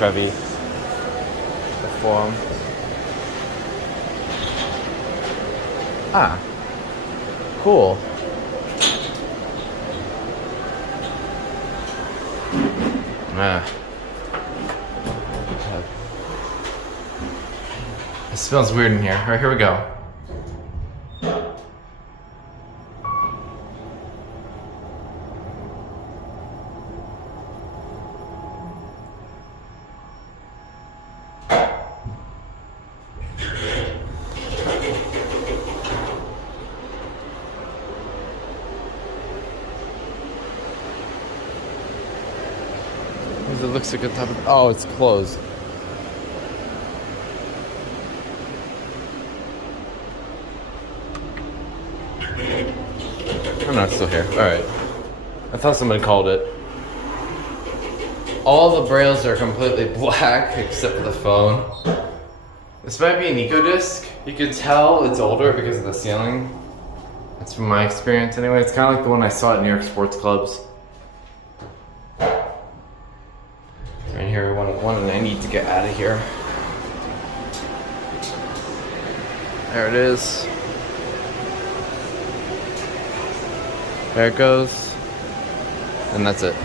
Trevi. The foam. Ah. Cool. Ah. It smells weird in here. Alright, here we go. It looks like a top of, oh, it's closed. Oh no, it's still here. Alright. I thought somebody called it. All the brails are completely black except for the phone. This might be an EcoDisc. You can tell it's older because of the ceiling. That's from my experience anyway. It's kind of like the one I saw at New York sports clubs. Right here, one and I need to get out of here. There it is. There it goes. And that's it.